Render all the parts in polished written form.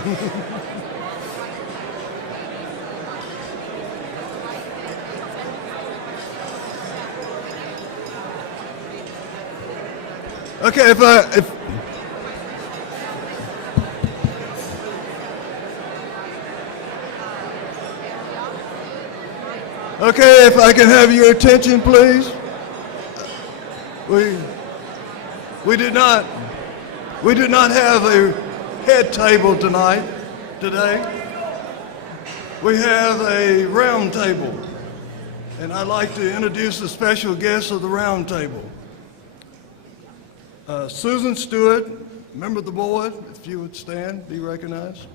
Okay, if I can have your attention, please. We did not have a head table today. We have a round table, and I'd like to introduce the special guest of the round table. Susan Stewart, member of the board, if you would stand, be recognized.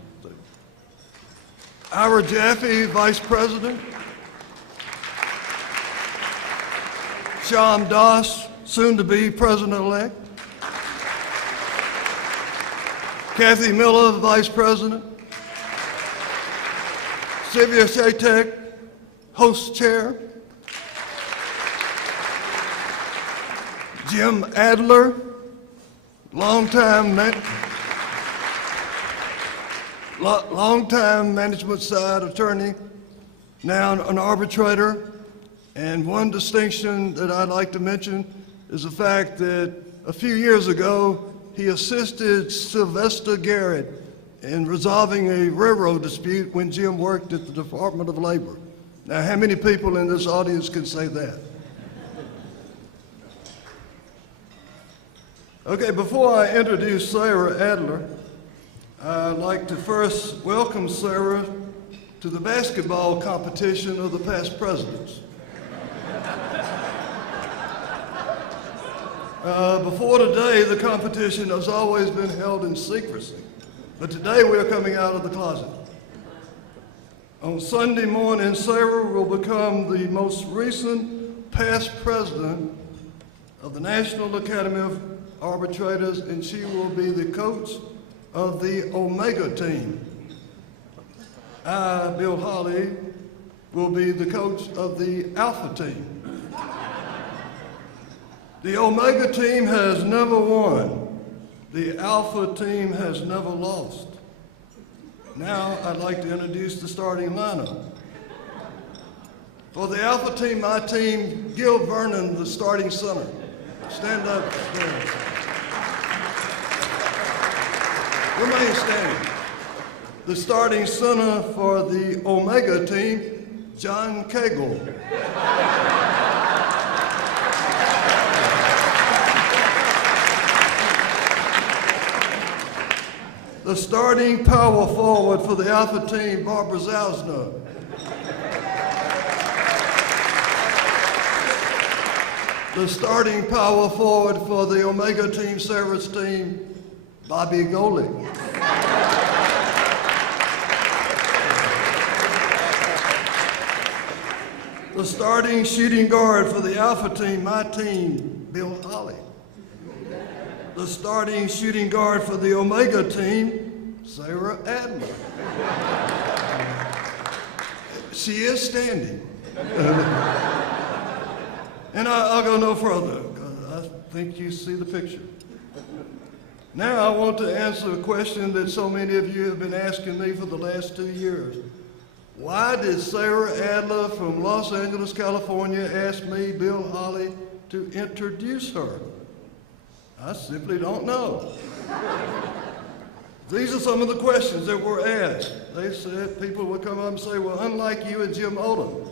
Ira Jaffe, Vice President. Sham Doss, soon to be President-elect. Kathy Miller, Vice President. Sylvia Shatek, Host Chair. Jim Adler, longtime management side attorney, now an arbitrator. And one distinction that I'd like to mention is the fact that a few years ago, he assisted Sylvester Garrett in resolving a railroad dispute when Jim worked at the Department of Labor. Now, how many people in this audience can say that? Okay, before I introduce Sara Adler, I'd like to first welcome Sara to the basketball competition of the past presidents. Before today, the competition has always been held in secrecy, but today we are coming out of the closet. On Sunday morning, Sara will become the most recent past president of the National Academy of Arbitrators, and she will be the coach of the Omega team. I, Bill Holly, will be the coach of the Alpha team. The Omega team has never won. The Alpha team has never lost. Now I'd like to introduce the starting lineup. For the Alpha team, my team, Gil Vernon, the starting center. Stand up. Stand. Remain standing. The starting center for the Omega team, John Cagle. The starting power forward for the Alpha team, Barbara Zausner. The starting power forward for the Omega team, Sara's team, Bobby Golick. The starting shooting guard for the Alpha team, my team, Bill Holly. The starting shooting guard for the Omega team, Sara Adler. She is standing. And I'll go no further, because I think you see the picture. Now I want to answer a question that so many of you have been asking me for the last 2 years. Why did Sara Adler from Los Angeles, California ask me, Bill Holly, to introduce her? I simply don't know. These are some of the questions that were asked. They said, people would come up and say, well, unlike you and Jim Oldham,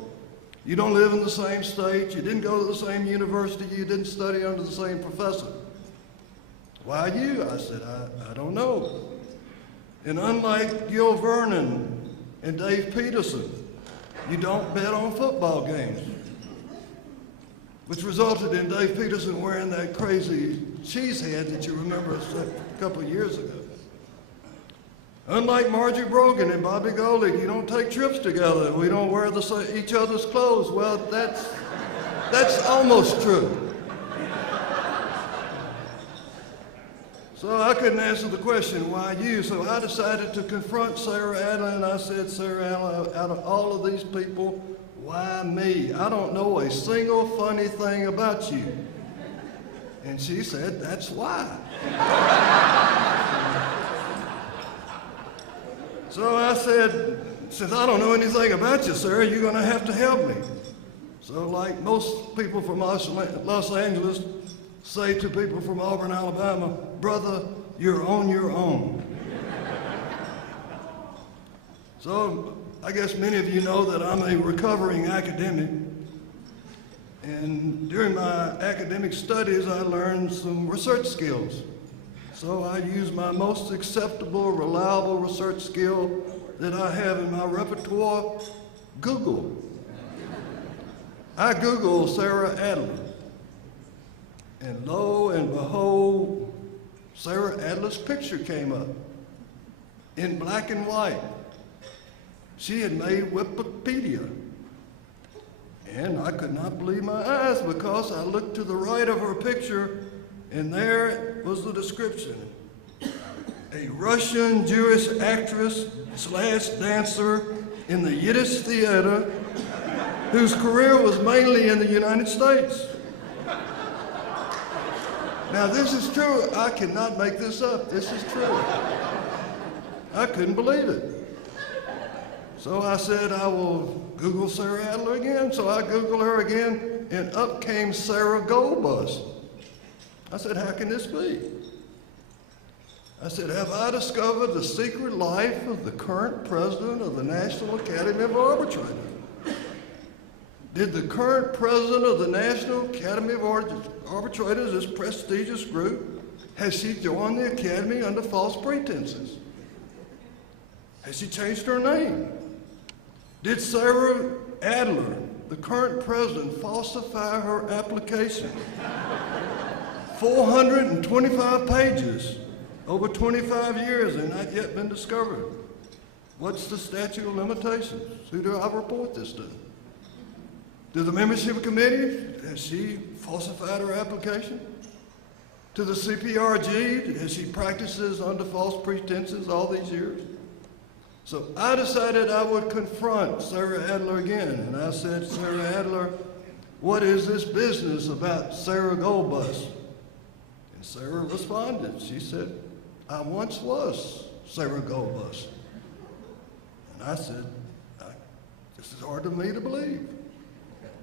you don't live in the same state, you didn't go to the same university, you didn't study under the same professor. Why you? I said, I don't know. And unlike Gil Vernon and Dave Peterson, you don't bet on football games, which resulted in Dave Peterson wearing that crazy cheese head that you remember a couple of years ago. Unlike Margie Brogan and Bobby Golick, you don't take trips together. We don't wear each other's clothes. Well, that's almost true. So I couldn't answer the question, why you? So I decided to confront Sara Adler, and I said, Sara Adler, out of all of these people, why me? I don't know a single funny thing about you. And she said, that's why. So I said, since I don't know anything about you, Sara, you're going to help me. So like most people from Los Angeles say to people from Auburn, Alabama, brother, you're on your own. So I guess many of you know that I'm a recovering academic. And during my academic studies, I learned some research skills. So I use my most acceptable, reliable research skill that I have in my repertoire, Google. I Googled Sara Adler. And lo and behold, Sara Adler's picture came up in black and white. She had made Wikipedia. And I could not believe my eyes because I looked to the right of her picture and there was the description. A Russian Jewish actress / dancer in the Yiddish theater whose career was mainly in the United States. Now this is true. I cannot make this up. This is true. I couldn't believe it. So I said, I will Google Sara Adler again. So I Googled her again, and up came Sarah Goldbust. I said, how can this be? I said, have I discovered the secret life of the current president of the National Academy of Arbitrators? Did the current president of the National Academy of Arbitrators, this prestigious group, has she joined the Academy under false pretenses? Has she changed her name? Did Sara Adler, the current president, falsify her application? 425 pages, over 25 years, and not yet been discovered. What's the statute of limitations? Who do I report this to? To the membership committee? Has she falsified her application? To the CPRG? Has she practices under false pretenses all these years? So I decided I would confront Sara Adler again, and I said, Sara Adler, what is this business about Sarah Goldbust? And Sara responded. She said, I once was Sarah Goldbust. And I said, this is hard for me to believe.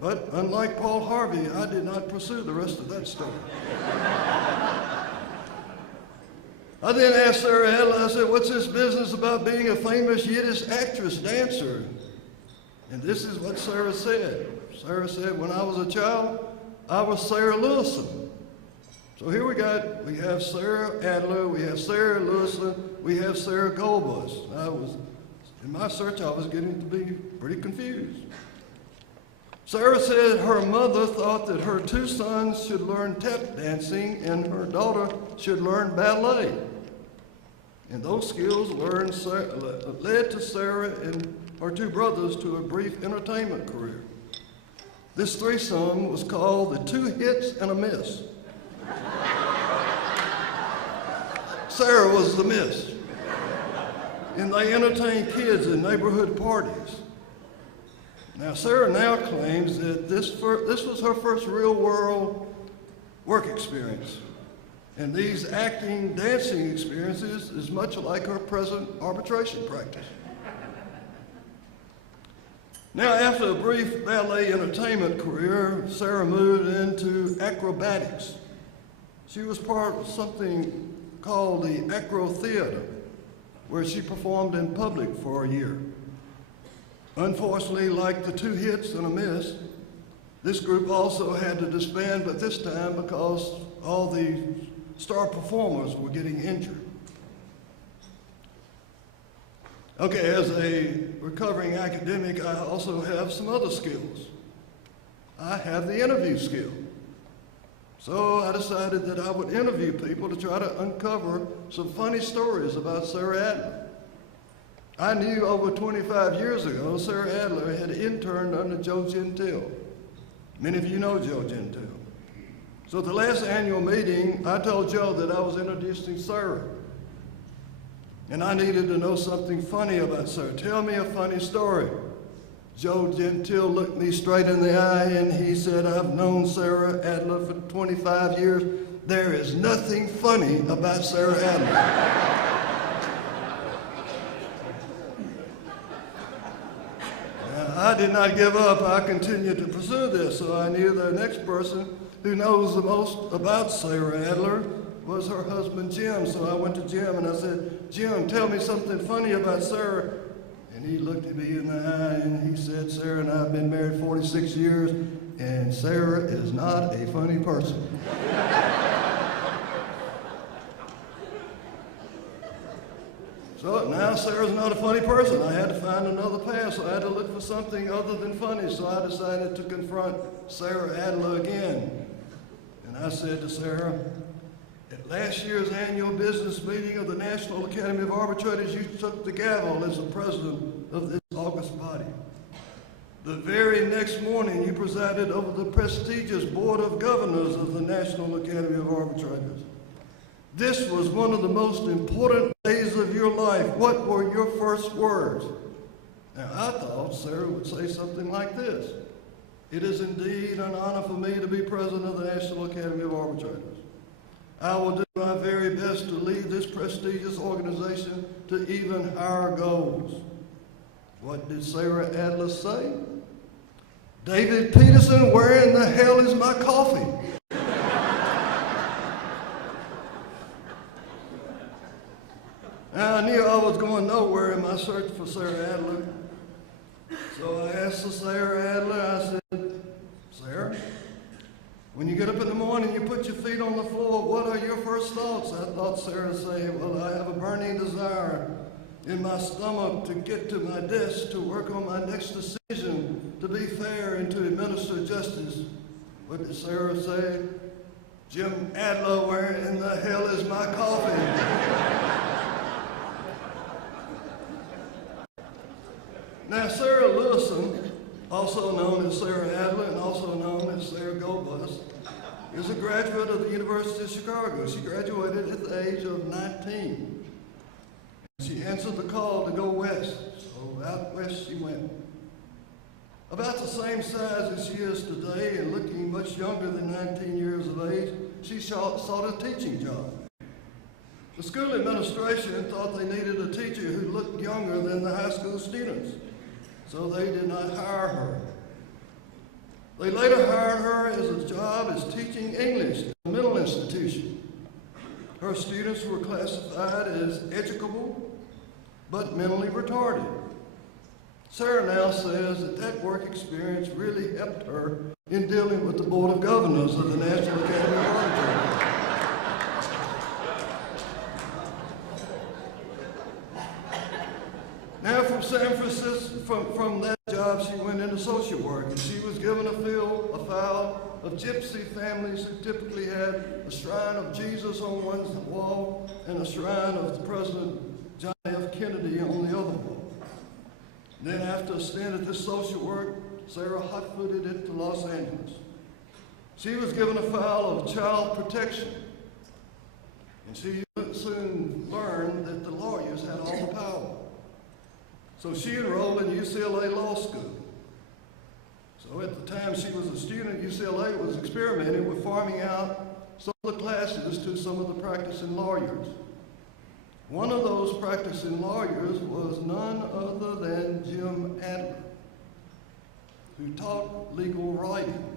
But unlike Paul Harvey, I did not pursue the rest of that story. I then asked Sara Adler, I said, what's this business about being a famous Yiddish actress, dancer? And this is what Sara said. Sara said, when I was a child, I was Sarah Lewison. So here we have Sara Adler, we have Sarah Lewison, we have Sarah Goldbust. In my search, I was getting to be pretty confused. Sara said her mother thought that her two sons should learn tap dancing and her daughter should learn ballet. And those skills led to Sara and her two brothers to a brief entertainment career. This threesome was called the Two Hits and a Miss. Sara was the miss. And they entertained kids in neighborhood parties. Now, Sara now claims that this was her first real-world work experience. And these acting, dancing experiences is much like her present arbitration practice. Now, after a brief ballet entertainment career, Sara moved into acrobatics. She was part of something called the Acro Theater, where she performed in public for a year. Unfortunately, like the Two Hits and a Miss, this group also had to disband, but this time because all the star performers were getting injured. Okay, as a recovering academic, I also have some other skills. I have the interview skill. So I decided that I would interview people to try to uncover some funny stories about Sara Adler. I knew over 25 years ago, Sara Adler had interned under Joe Gentile. Many of you know Joe Gentile. So at the last annual meeting, I told Joe that I was introducing Sara. And I needed to know something funny about Sara. Tell me a funny story. Joe Gentile looked me straight in the eye and he said, I've known Sara Adler for 25 years. There is nothing funny about Sara Adler. I did not give up. I continued to pursue this, so I knew the next person who knows the most about Sara Adler was her husband, Jim. So I went to Jim and I said, Jim, tell me something funny about Sara. And he looked at me in the eye and he said, Sara and I have been married 46 years, and Sara is not a funny person. So now Sara's not a funny person. I had to find another path, so I had to look for something other than funny. So I decided to confront Sara Adler again. And I said to Sara, at last year's annual business meeting of the National Academy of Arbitrators, you took the gavel as the president of this august body. The very next morning, you presided over the prestigious Board of Governors of the National Academy of Arbitrators. This was one of the most important days of your life. What were your first words? Now, I thought Sara would say something like this. It is indeed an honor for me to be president of the National Academy of Arbitrators. I will do my very best to lead this prestigious organization to even higher goals. What did Sara Adler say? David Peterson, where in the hell is my coffee? Now, I knew I was going nowhere in my search for Sara Adler. So I asked Sara Adler, I said, Sara, when you get up in the morning, you put your feet on the floor, what are your first thoughts? I thought Sara would say, well, I have a burning desire in my stomach to get to my desk to work on my next decision, to be fair and to administer justice. What did Sara say? Jim Adler, where in the hell is my coffee? Now, Sara Lewison, also known as Sara Adler and also known as Sara Goldbust, is a graduate of the University of Chicago. She graduated at the age of 19. She answered the call to go west, so out west she went. About the same size as she is today and looking much younger than 19 years of age, she sought a teaching job. The school administration thought they needed a teacher who looked younger than the high school students, so they did not hire her. They later hired her as a job as teaching English at a mental institution. Her students were classified as educable, but mentally retarded. Sara now says that that work experience really helped her in dealing with the Board of Governors of the National Academy of Arbitrators. Now from San Francisco, from that job, she went into social work, and she was given a file of gypsy families who typically had a shrine of Jesus on one wall and a shrine of President John F. Kennedy on the other wall. Then after a stint at this social work, Sara hot-footed it to Los Angeles. She was given a file of child protection, and she soon learned that the lawyers had all the power. So she enrolled in UCLA Law School. So at the time she was a student at UCLA, was experimenting with farming out some of the classes to some of the practicing lawyers. One of those practicing lawyers was none other than Jim Adler, who taught legal writing.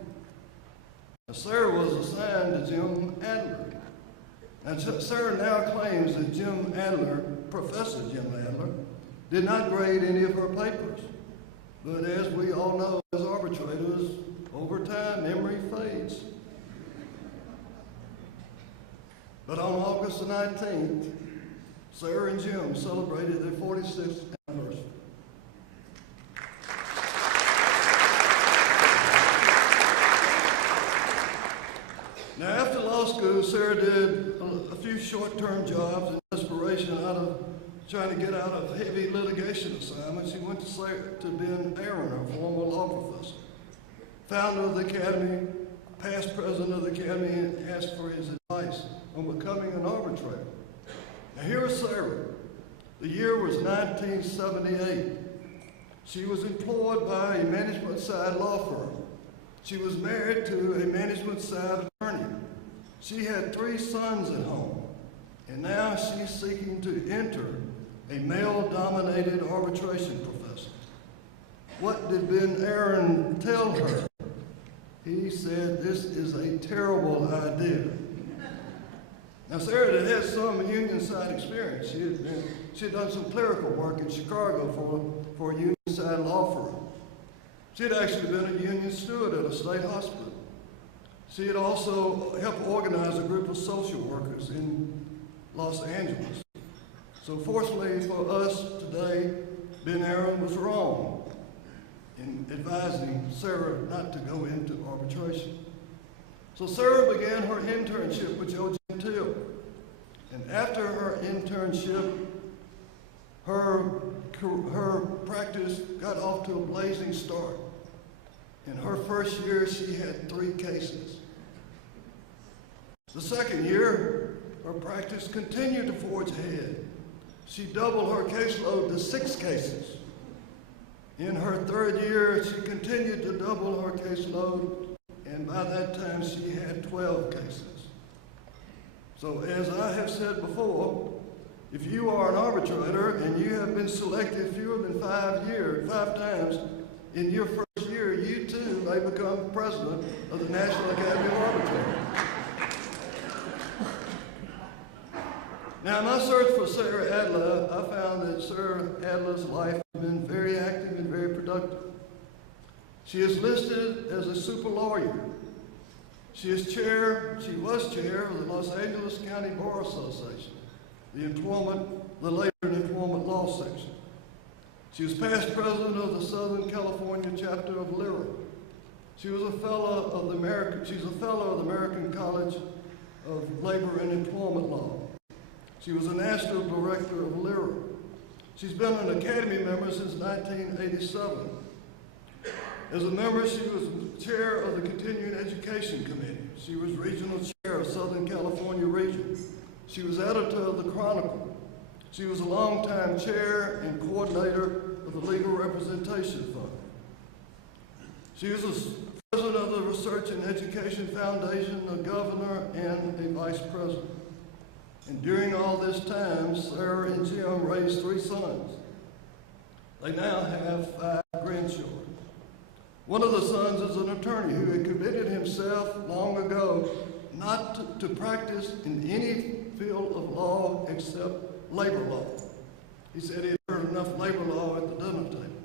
Now, Sara was assigned to Jim Adler. And Sara now claims that Jim Adler, Professor Jim Adler, did not grade any of her papers. But as we all know as arbitrators, over time, memory fades. But on August the 19th, Sara and Jim celebrated their 46th anniversary. Now, after law school, Sara did a few short-term jobs in desperation out of trying to get out of heavy litigation assignments. She went to Ben Aaron, her former law professor, founder of the Academy, past president of the Academy, and asked for his advice on becoming an arbitrator. Now here is Sara. The year was 1978. She was employed by a management side law firm. She was married to a management side attorney. She had 3 sons at home, and now she's seeking to enter a male-dominated arbitration profession. What did Ben Aaron tell her? He said, "This is a terrible idea." Now, Sara had had some union side experience. She had done some clerical work in Chicago for a union side law firm. She had actually been a union steward at a state hospital. She had also helped organize a group of social workers in Los Angeles. So fortunately for us today, Ben Aaron was wrong in advising Sara not to go into arbitration. So Sara began her internship with Joe Gentile. And after her internship, her practice got off to a blazing start. In her first year, she had 3 cases. The second year, her practice continued to forge ahead. She doubled her caseload to 6 cases. In her third year, she continued to double her caseload, and by that time, she had 12 cases. So as I have said before, if you are an arbitrator and you have been selected fewer than 5 times in your first year, you too may become president of the National Academy of Arbitrators. Now, in my search for Sara Adler, I found that Sara Adler's life has been very active and very productive. She is listed as a super lawyer. She was chair of the Los Angeles County Bar Association, the Labor and Employment Law Section. She was past president of the Southern California chapter of LIRA. She was a fellow of the American College of Labor and Employment Law. She was a national director of LIRA. She's been an Academy member since 1987. As a member, she was chair of the Continuing Education Committee. She was regional chair of Southern California region. She was editor of the Chronicle. She was a longtime chair and coordinator of the Legal Representation Fund. She was the president of the Research and Education Foundation, a governor, and a vice president. And during all this time, Sara and Jim raised 3 sons. They now have 5 grandchildren. One of the sons is an attorney who had committed himself long ago not to practice in any field of law except labor law. He said he had heard enough labor law at the dinner table.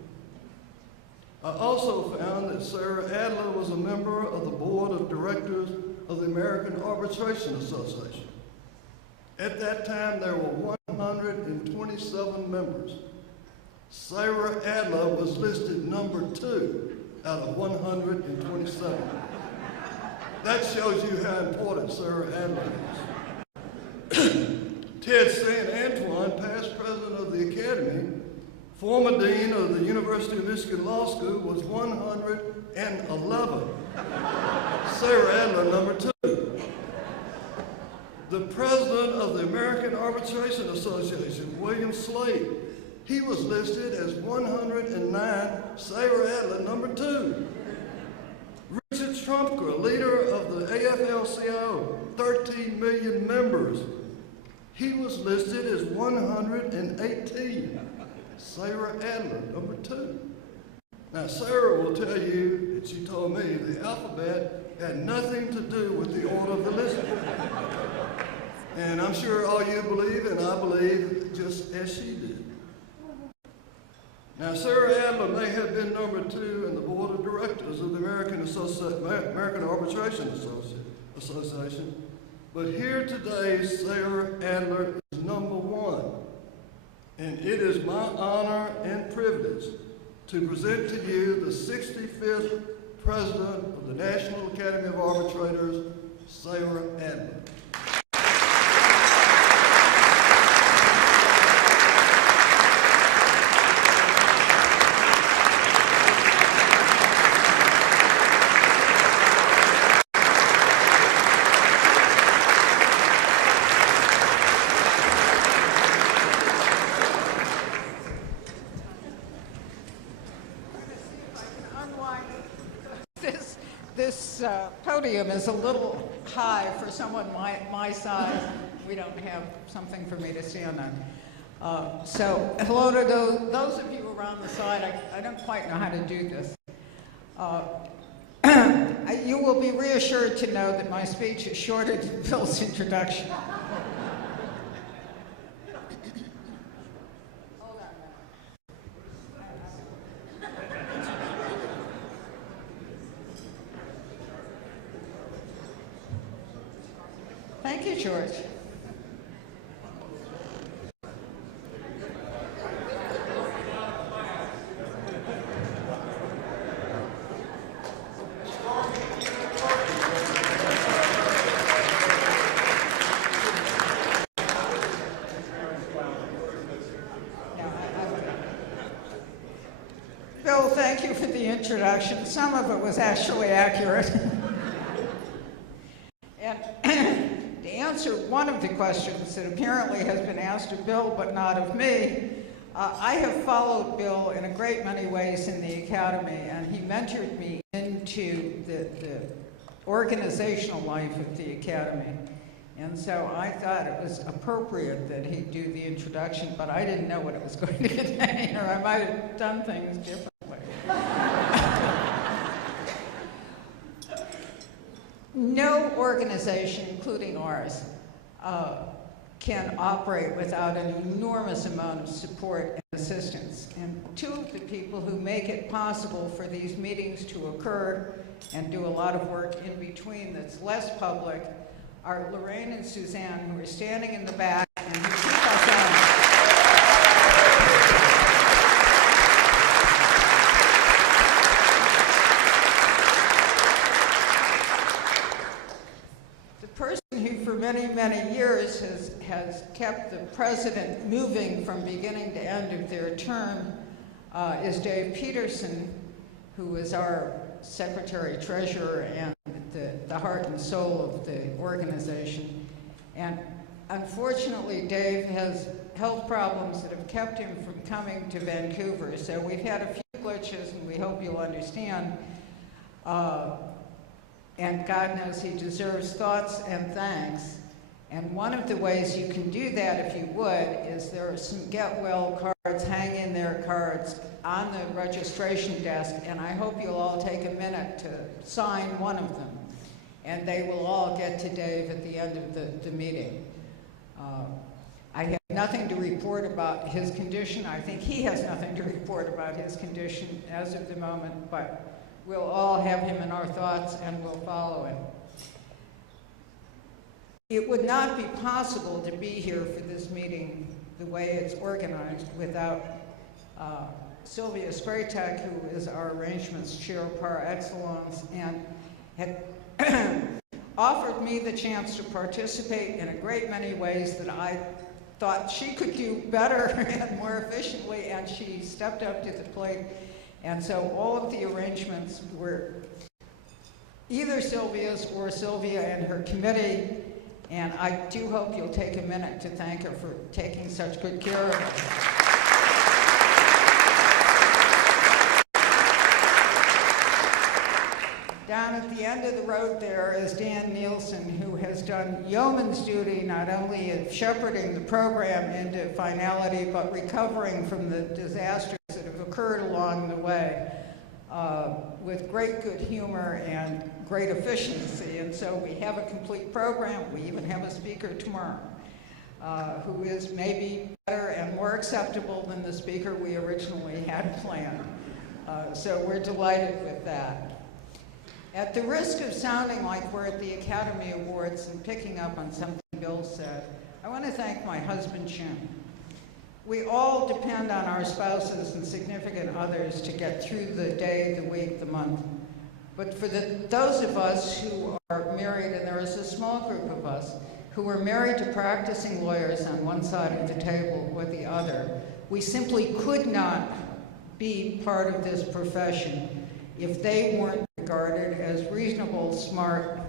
I also found that Sara Adler was a member of the board of directors of the American Arbitration Association. At that time, there were 127 members. Sara Adler was listed number 2 out of 127. That shows you how important Sara Adler is. Ted St. Antoine, past president of the Academy, former dean of the University of Michigan Law School, was 111. Sara Adler, number 2. The president of the American Arbitration Association, William Slade, he was listed as 109, Sara Adler, number 2. Richard Trumpker, leader of the AFL-CIO, 13 million members, he was listed as 118, Sara Adler, number 2. Now, Sara will tell you, and she told me, the alphabet had nothing to do with the order of the list. And I'm sure all you believe, and I believe just as she did. Now, Sara Adler may have been number 2 in the board of directors of the American Arbitration Association, but here today, Sara Adler is number 1. And it is my honor and privilege to present to you the 65th President of the National Academy of Arbitrators, Sara Adler. This podium is a little high for someone my size. We don't have something for me to stand So hello to those of you around the side. I don't quite know how to do this. You will be reassured to know that my speech is shorter than Bill's introduction. Hold on a minute. Thank you, George. Bill, thank you for the introduction. Some of it was actually accurate. And to answer one of the questions that apparently has been asked of Bill but not of me, I have followed Bill in a great many ways in the Academy, and he mentored me into the organizational life of the Academy. And so I thought it was appropriate that he do the introduction, but I didn't know what it was going to contain, or I might have done things differently. No organization, including ours, can operate without an enormous amount of support and assistance. And two of the people who make it possible for these meetings to occur and do a lot of work in between that's less public are Lorraine and Suzanne, who are standing in the back and who keep us on. The person who for many, many years has kept the president moving from beginning to end of their term is Dave Peterson, who is our secretary-treasurer and the heart and soul of the organization. And unfortunately, Dave has health problems that have kept him from coming to Vancouver. So we've had a few glitches, and we hope you'll understand. And God knows he deserves thoughts and thanks. And one of the ways you can do that, if you would, is there are some get well cards, hang in there cards on the registration desk, and I hope you'll all take a minute to sign one of them. And they will all get to Dave at the end of the meeting. I have nothing to report about his condition. I think he has nothing to report about his condition as of the moment, but we'll all have him in our thoughts and we'll follow him. It would not be possible to be here for this meeting the way it's organized without Sylvia Spraytek, who is our arrangements chair par excellence, and had offered me the chance to participate in a great many ways that I thought she could do better and more efficiently, and she stepped up to the plate. And so all of the arrangements were either Sylvia's or Sylvia and her committee, and I do hope you'll take a minute to thank her for taking such good care of us. Down at the end of the road there is Dan Nielsen, who has done yeoman's duty not only of shepherding the program into finality, but recovering from the disasters that have occurred along the way with great good humor and great efficiency. And so we have a complete program. We even have a speaker tomorrow who is maybe better and more acceptable than the speaker we originally had planned. So we're delighted with that. At the risk of sounding like we're at the Academy Awards and picking up on something Bill said, I want to thank my husband, Jim. We all depend on our spouses and significant others to get through the day, the week, the month. But for those of us who are married, and there is a small group of us, who are married to practicing lawyers on one side of the table or the other, we simply could not be part of this profession if they weren't regarded as reasonable, smart,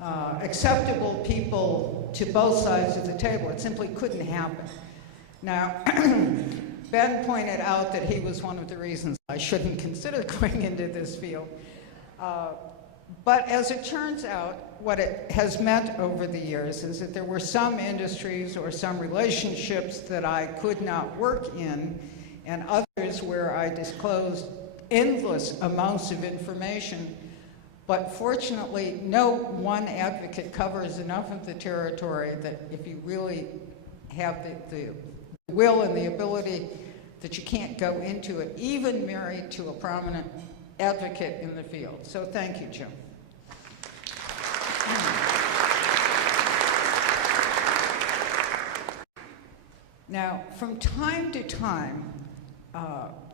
acceptable people to both sides of the table. It simply couldn't happen. Now, Ben pointed out that he was one of the reasons I shouldn't consider going into this field. But as it turns out, what it has meant over the years is that there were some industries or some relationships that I could not work in, and others where I disclosed endless amounts of information. But fortunately, no one advocate covers enough of the territory that if you really have the will and the ability, that you can't go into it, even married to a prominent advocate in the field. So thank you, Jim. Now, from time to time,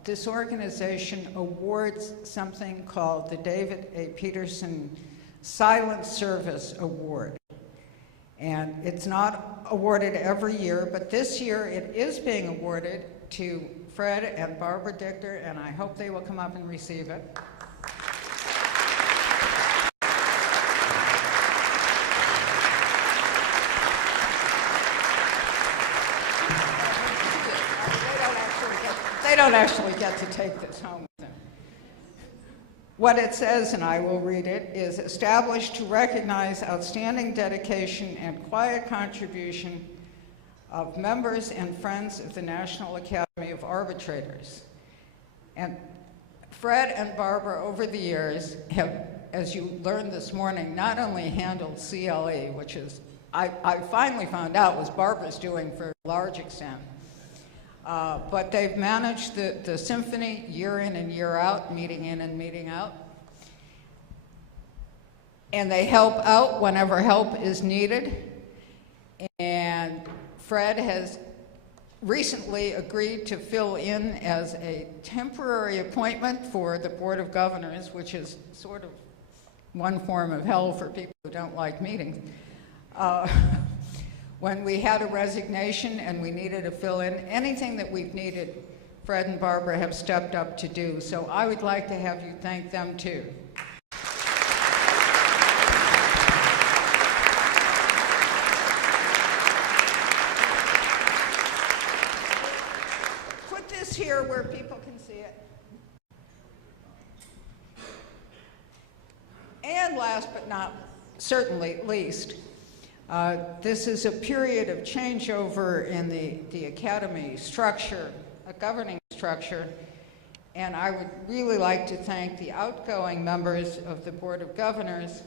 this organization awards something called the David A. Peterson Silent Service Award. And it's not awarded every year, but this year it is being awarded to Fred and Barbara Dichter, and I hope they will come up and receive it. They don't actually get to take this home with them. What it says, and I will read it, is established to recognize outstanding dedication and quiet contribution of members and friends of the National Academy of Arbitrators. And Fred and Barbara, over the years, have, as you learned this morning, not only handled CLE, which is, I finally found out was Barbara's doing for a large extent, but they've managed the symphony year in and year out, meeting in and meeting out. And they help out whenever help is needed. And Fred has recently agreed to fill in as a temporary appointment for the Board of Governors, which is sort of one form of hell for people who don't like meetings. When we had a resignation and we needed to fill in anything that we've needed, Fred and Barbara have stepped up to do. So I would like to have you thank them too. Put this here where people can see it. And last but not certainly least, this is a period of changeover in the Academy structure, a governing structure, and I would really like to thank the outgoing members of the Board of Governors,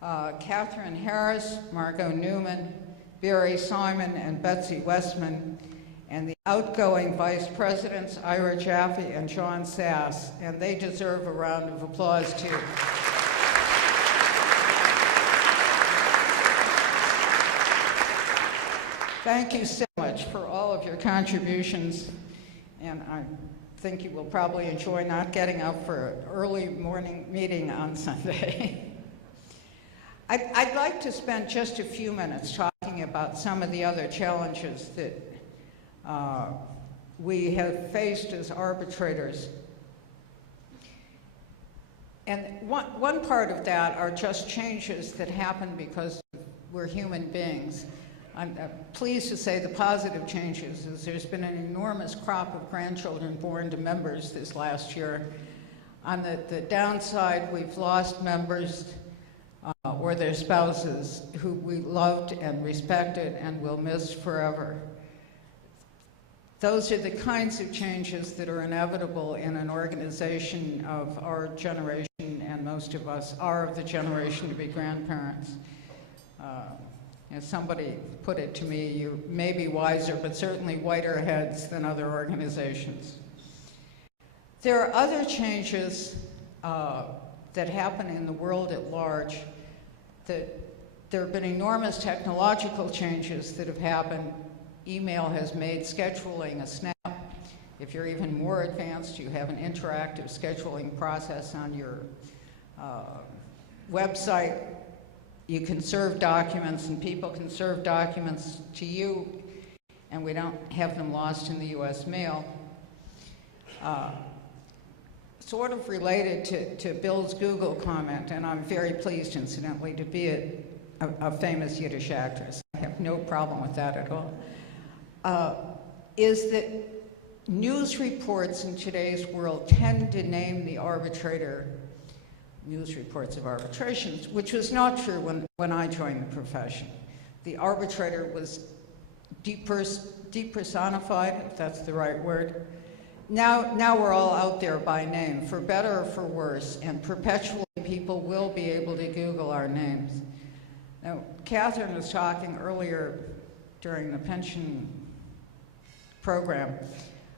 Catherine Harris, Margot Newman, Barry Simon, and Betsy Westman, and the outgoing Vice Presidents, Ira Jaffe and John Sass, and they deserve a round of applause too. Thank you so much for all of your contributions, and I think you will probably enjoy not getting up for an early morning meeting on Sunday. I'd like to spend just a few minutes talking about some of the other challenges that we have faced as arbitrators. And one part of that are just changes that happen because we're human beings. I'm pleased to say the positive changes is there's been an enormous crop of grandchildren born to members this last year. On the downside, we've lost members or their spouses who we loved and respected and will miss forever. Those are the kinds of changes that are inevitable in an organization of our generation, and most of us are of the generation to be grandparents. As somebody put it to me, you may be wiser, but certainly whiter heads than other organizations. There are other changes that happen in the world at large. There have been enormous technological changes that have happened. Email has made scheduling a snap. If you're even more advanced, you have an interactive scheduling process on your website. You can serve documents, and people can serve documents to you, and we don't have them lost in the US mail. Sort of related to Bill's Google comment, and I'm very pleased, incidentally, to be a famous Yiddish actress. I have no problem with that at all. Is that news reports in today's world tend to name the arbitrator news reports of arbitrations, which was not true when I joined the profession. The arbitrator was depersonified, if that's the right word. Now we're all out there by name, for better or for worse, and perpetually people will be able to Google our names. Now, Catherine was talking earlier during the pension program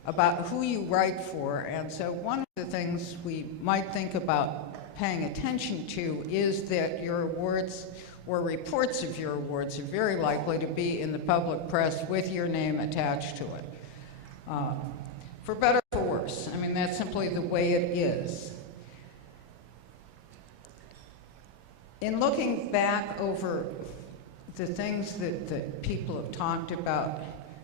about who you write for, and so one of the things we might think about paying attention to is that your awards or reports of your awards are very likely to be in the public press with your name attached to it. For better or for worse. I mean, that's simply the way it is. In looking back over the things that people have talked about,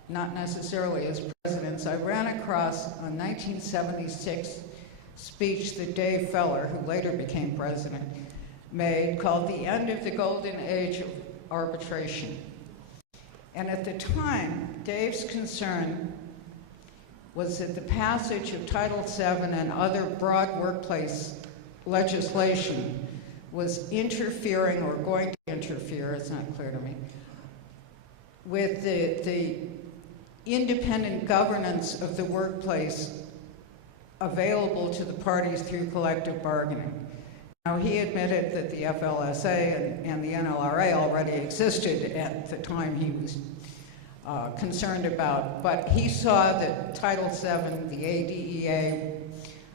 not necessarily as presidents, I ran across a 1976 speech that Dave Feller, who later became president, made called The End of the Golden Age of Arbitration. And at the time, Dave's concern was that the passage of Title VII and other broad workplace legislation was interfering or going to interfere, it's not clear to me, with the independent governance of the workplace available to the parties through collective bargaining. Now, he admitted that the FLSA and the NLRA already existed at the time he was concerned about, but he saw that Title VII, the ADEA,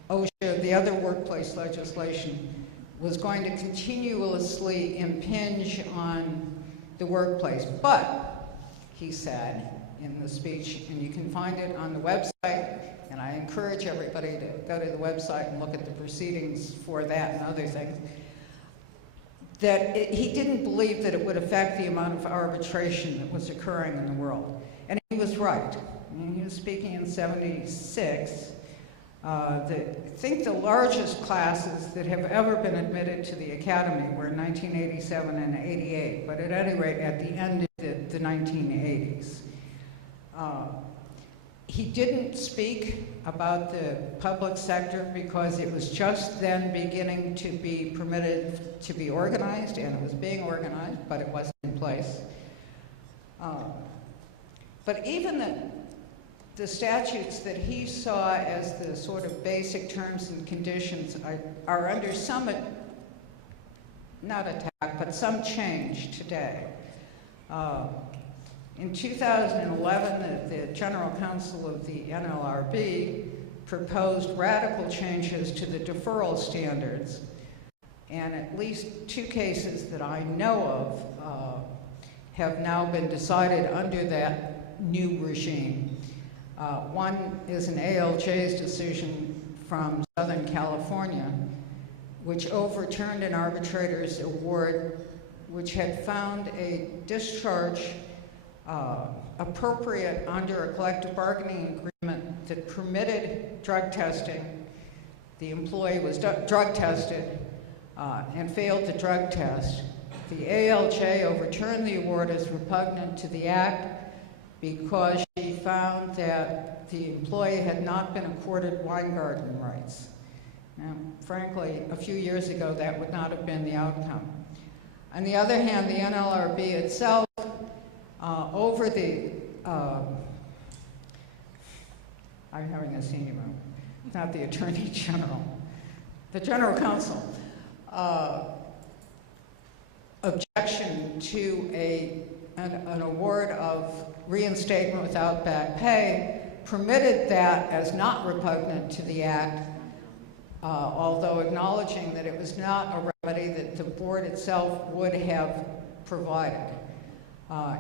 OSHA, the other workplace legislation was going to continuously impinge on the workplace. But, he said in the speech, and you can find it on the website, and I encourage everybody to go to the website and look at the proceedings for that and other things, that he didn't believe that it would affect the amount of arbitration that was occurring in the world. And he was right. I mean, he was speaking in '76. I think the largest classes that have ever been admitted to the Academy were in 1987 and '88, but at any rate, at the end of the 1980s. He didn't speak about the public sector because it was just then beginning to be permitted to be organized, and it was being organized, but it wasn't in place. But even the statutes that he saw as the sort of basic terms and conditions are under some, not attack, but some change today. In 2011, the General Counsel of the NLRB proposed radical changes to the deferral standards, and at least 2 cases that I know of have now been decided under that new regime. One is an ALJ's decision from Southern California, which overturned an arbitrator's award which had found a discharge appropriate under a collective bargaining agreement that permitted drug testing. The employee was drug tested and failed the drug test. The ALJ overturned the award as repugnant to the act because she found that the employee had not been accorded Weingarten rights. Now, frankly, a few years ago, that would not have been the outcome. On the other hand, the NLRB itself, over the, I'm having a senior moment, not the Attorney General, the General Counsel, objection to an award of reinstatement without back pay permitted that as not repugnant to the act, although acknowledging that it was not a remedy that the board itself would have provided.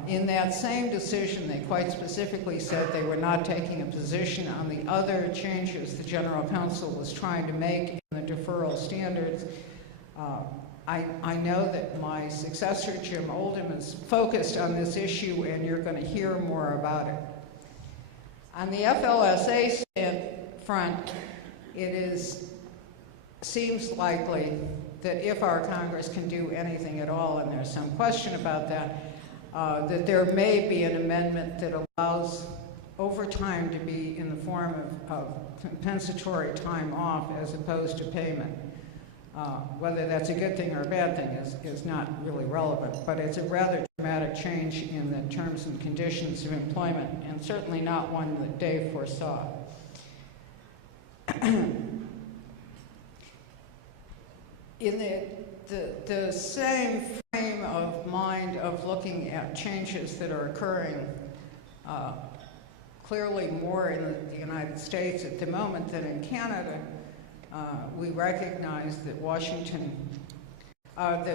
In that same decision, they quite specifically said they were not taking a position on the other changes the General Counsel was trying to make in the deferral standards. I know that my successor, Jim Oldham, is focused on this issue, and you're going to hear more about it. On the FLSA front, it seems likely that if our Congress can do anything at all, and there's some question about that, that there may be an amendment that allows overtime to be in the form of compensatory time off as opposed to payment. Whether that's a good thing or a bad thing is not really relevant, but it's a rather dramatic change in the terms and conditions of employment, and certainly not one that Dave foresaw. In the same frame of mind of looking at changes that are occurring clearly more in the United States at the moment than in Canada, we recognize that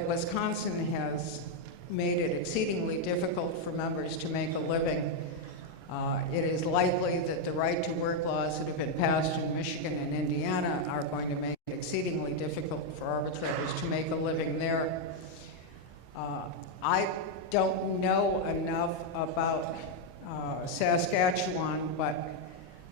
Wisconsin has made it exceedingly difficult for members to make a living. It is likely that the right-to-work laws that have been passed in Michigan and Indiana are going to make it exceedingly difficult for arbitrators to make a living there. I don't know enough about Saskatchewan, but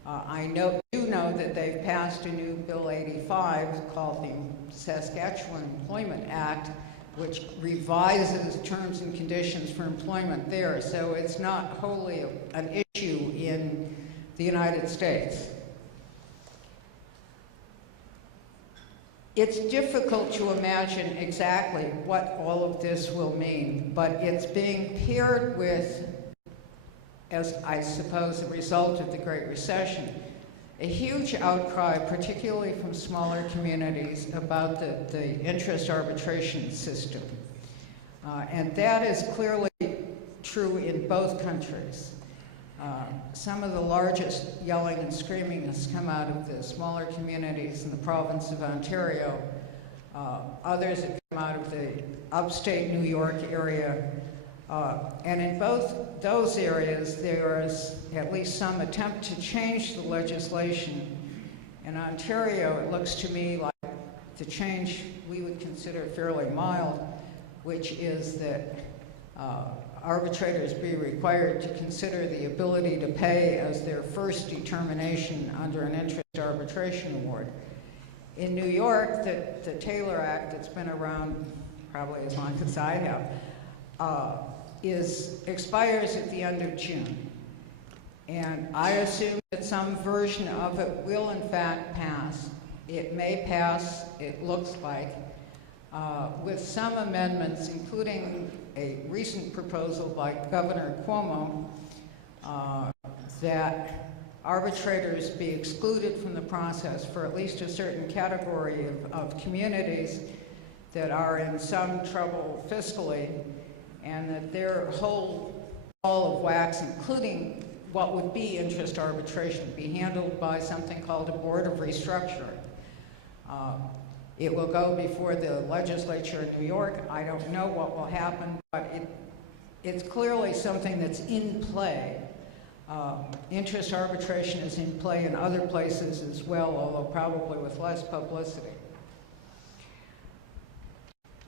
I do know that they've passed a new Bill 85 called the Saskatchewan Employment Act, which revises terms and conditions for employment there. So it's not wholly an issue in the United States. It's difficult to imagine exactly what all of this will mean, but it's being paired with, as I suppose a result of the Great Recession, a huge outcry, particularly from smaller communities, about the interest arbitration system. And that is clearly true in both countries. Some of the largest yelling and screaming has come out of the smaller communities in the province of Ontario. Others have come out of the upstate New York area. And in both those areas, there is at least some attempt to change the legislation. In Ontario, it looks to me like the change we would consider fairly mild, which is that arbitrators be required to consider the ability to pay as their first determination under an interest arbitration award. In New York, the Taylor Act, that's been around probably as long as I have, expires at the end of June. And I assume that some version of it will in fact pass. It may pass, it looks like, with some amendments, including a recent proposal by Governor Cuomo that arbitrators be excluded from the process for at least a certain category of communities that are in some trouble fiscally, and that their whole ball of wax, including what would be interest arbitration, be handled by something called a board of restructuring. It will go before the legislature in New York. I don't know what will happen, but it's clearly something that's in play. Interest arbitration is in play in other places as well, although probably with less publicity.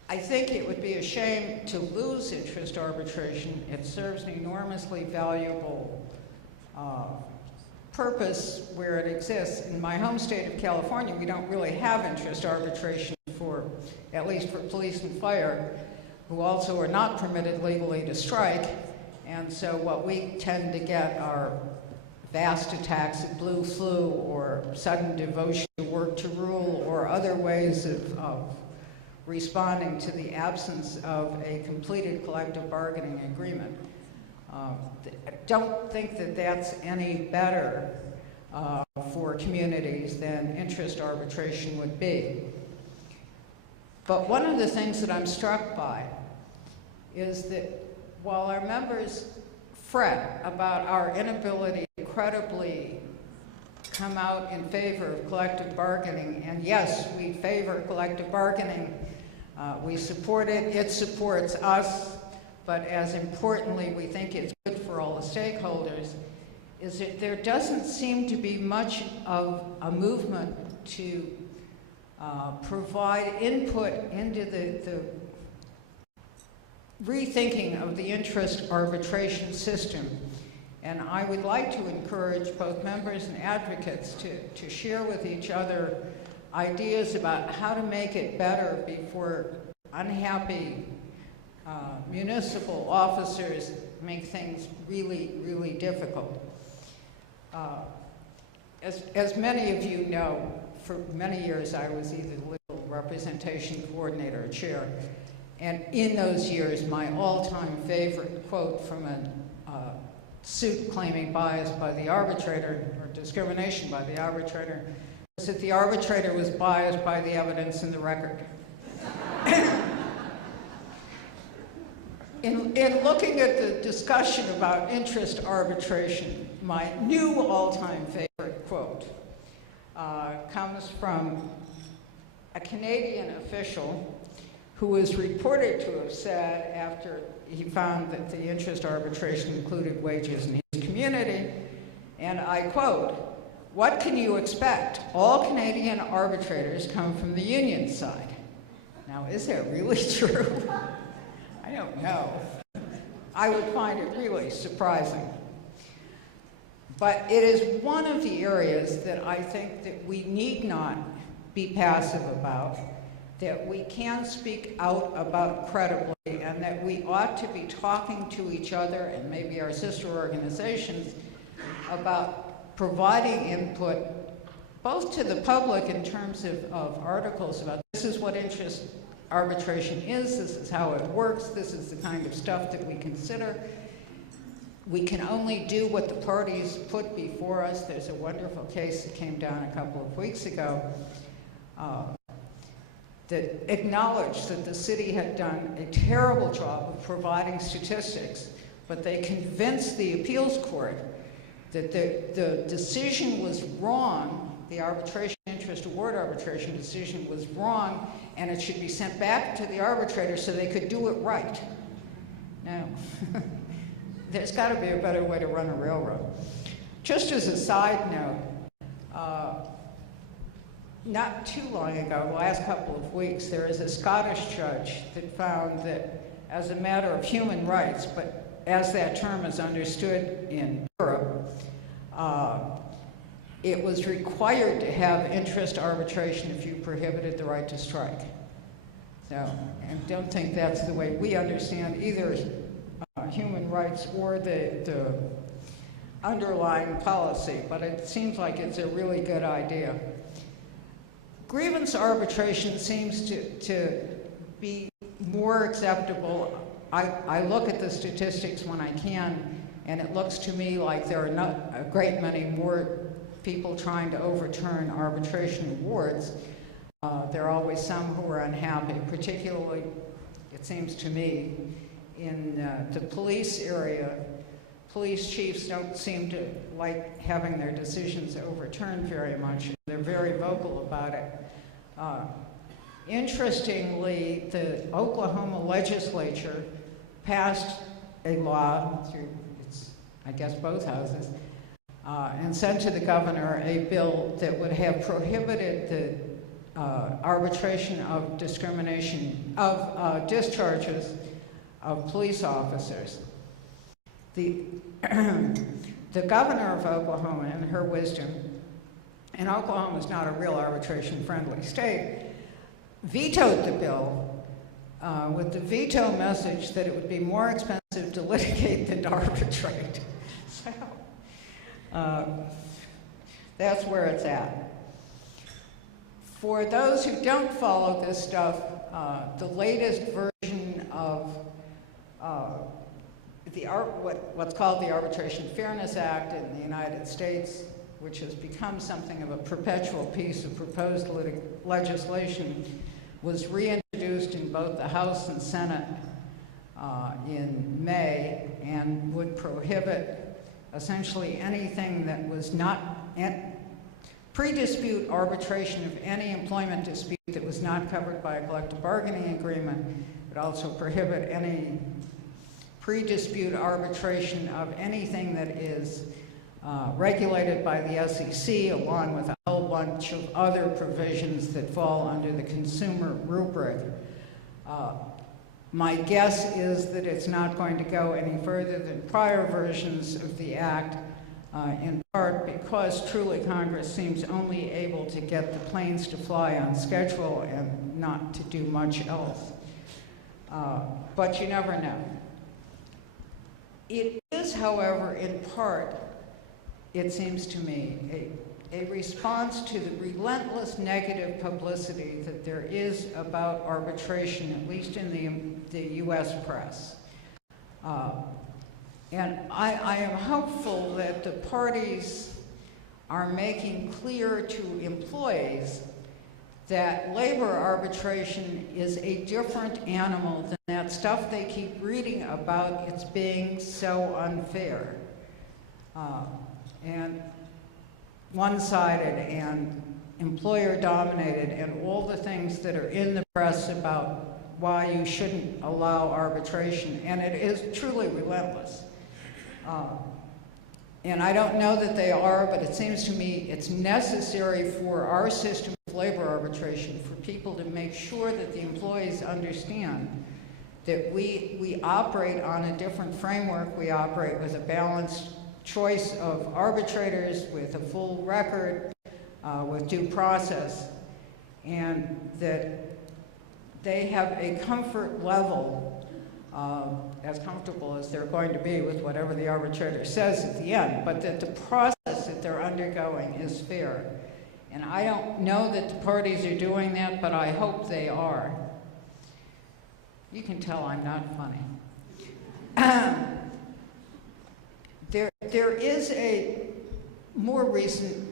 I think it would be a shame to lose interest arbitration. It serves an enormously valuable purpose where it exists. In my home state of California, we don't really have interest arbitration at least for police and fire, who also are not permitted legally to strike. And so what we tend to get are vast attacks of blue flu or sudden devotion to work to rule or other ways of responding to the absence of a completed collective bargaining agreement. I don't think that that's any better for communities than interest arbitration would be. But one of the things that I'm struck by is that while our members fret about our inability to credibly come out in favor of collective bargaining, and yes, we favor collective bargaining, we support it, it supports us, but as importantly, we think it's good for all the stakeholders, is that there doesn't seem to be much of a movement to provide input into the rethinking of the interest arbitration system. And I would like to encourage both members and advocates to share with each other ideas about how to make it better before unhappy municipal officers make things really, really difficult. As many of you know, for many years I was either the legal representation coordinator or chair. And in those years, my all-time favorite quote from a suit claiming bias by the arbitrator, or discrimination by the arbitrator, was that the arbitrator was biased by the evidence in the record. In looking at the discussion about interest arbitration, my new all-time favorite quote comes from a Canadian official who was reported to have said, after he found that the interest arbitration included wages in his community, and I quote, "What can you expect? All Canadian arbitrators come from the union side." Now, is that really true? I don't know. I would find it really surprising. But it is one of the areas that I think that we need not be passive about, that we can speak out about credibly, and that we ought to be talking to each other and maybe our sister organizations about providing input both to the public in terms of articles about this is what interest arbitration is, this is how it works, this is the kind of stuff that we consider. We can only do what the parties put before us. There's a wonderful case that came down a couple of weeks ago that acknowledged that the city had done a terrible job of providing statistics, but they convinced the appeals court that the decision was wrong, the arbitration interest award arbitration decision was wrong, and it should be sent back to the arbitrator so they could do it right. Now, there's got to be a better way to run a railroad. Just as a side note, not too long ago, the last couple of weeks, there is a Scottish judge that found that as a matter of human rights, but as that term is understood in Europe, it was required to have interest arbitration if you prohibited the right to strike. So, and don't think that's the way we understand either human rights or the underlying policy, but it seems like it's a really good idea. Grievance arbitration seems to be more acceptable. I look at the statistics when I can, and it looks to me like there are not a great many more people trying to overturn arbitration awards. There are always some who are unhappy, particularly, it seems to me, in the police area. Police chiefs don't seem to like having their decisions overturned very much. They're very vocal about it. Interestingly, the Oklahoma legislature passed a law through, I guess, both houses, and sent to the governor a bill that would have prohibited the arbitration of discrimination, of discharges of police officers. The governor of Oklahoma, in her wisdom, and Oklahoma is not a real arbitration-friendly state, vetoed the bill with the veto message that it would be more expensive to litigate than to arbitrate. So that's where it's at. For those who don't follow this stuff, the latest version of what's called the Arbitration Fairness Act in the United States, which has become something of a perpetual piece of proposed legislation, was reintroduced in both the House and Senate in May, and would prohibit essentially anything that was not pre-dispute arbitration of any employment dispute that was not covered by a collective bargaining agreement. It would also prohibit any pre-dispute arbitration of anything that is regulated by the SEC, along with a whole bunch of other provisions that fall under the consumer rubric. My guess is that it's not going to go any further than prior versions of the Act, in part because truly Congress seems only able to get the planes to fly on schedule and not to do much else. But you never know. It is, however, in part, it seems to me, a response to the relentless negative publicity that there is about arbitration, at least in the U.S. press. And I am hopeful that the parties are making clear to employees that labor arbitration is a different animal than that stuff they keep reading about it's being so unfair and one-sided and employer-dominated, and all the things that are in the press about why you shouldn't allow arbitration, and it is truly relentless. And I don't know that they are, but it seems to me it's necessary for our system of labor arbitration for people to make sure that the employees understand that we operate on a different framework. We operate with a balanced choice of arbitrators, with a full record, with due process, and that they have a comfort level as comfortable as they're going to be with whatever the arbitrator says at the end, but that the process that they're undergoing is fair. And I don't know that the parties are doing that, but I hope they are. You can tell I'm not funny. There is a more recent,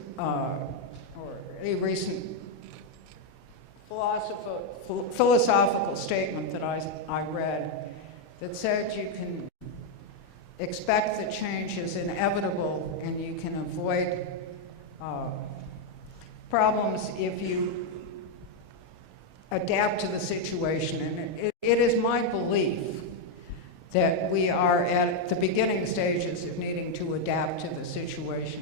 philosophical statement that I read that said you can expect that change is inevitable and you can avoid problems if you adapt to the situation. And it is my belief that we are at the beginning stages of needing to adapt to the situation.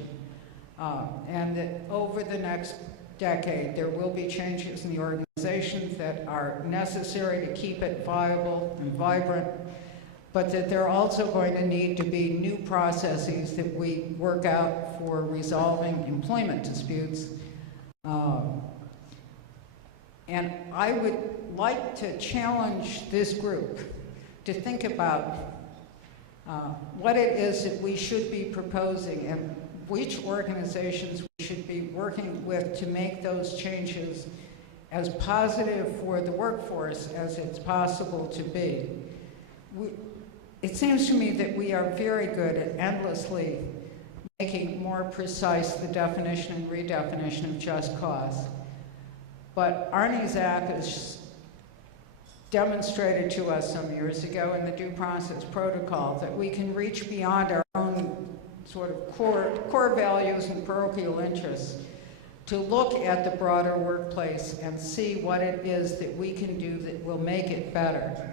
And that over the next decade, there will be changes in the organizations that are necessary to keep it viable and vibrant, but that there are also going to need to be new processes that we work out for resolving employment disputes. And I would like to challenge this group to think about what it is that we should be proposing and which organizations we should be working with to make those changes as positive for the workforce as it's possible to be. It seems to me that we are very good at endlessly making more precise the definition and redefinition of just cause. But Arne Zakas demonstrated to us some years ago in the due process protocol that we can reach beyond our own sort of core values and parochial interests to look at the broader workplace and see what it is that we can do that will make it better.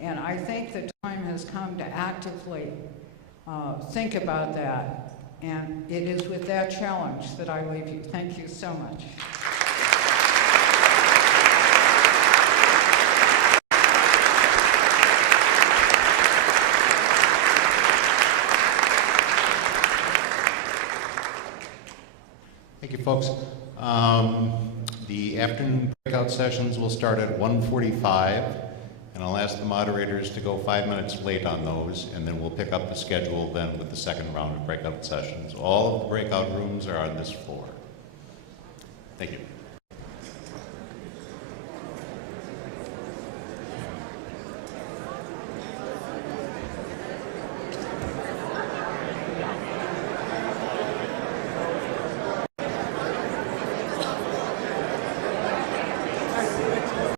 And I think the time has come to actively think about that. And it is with that challenge that I leave you. Thank you so much. Thank you, folks. The afternoon breakout sessions will start at 1:45, and I'll ask the moderators to go 5 minutes late on those, and then we'll pick up the schedule then with the second round of breakout sessions. All of the breakout rooms are on this floor. Thank you.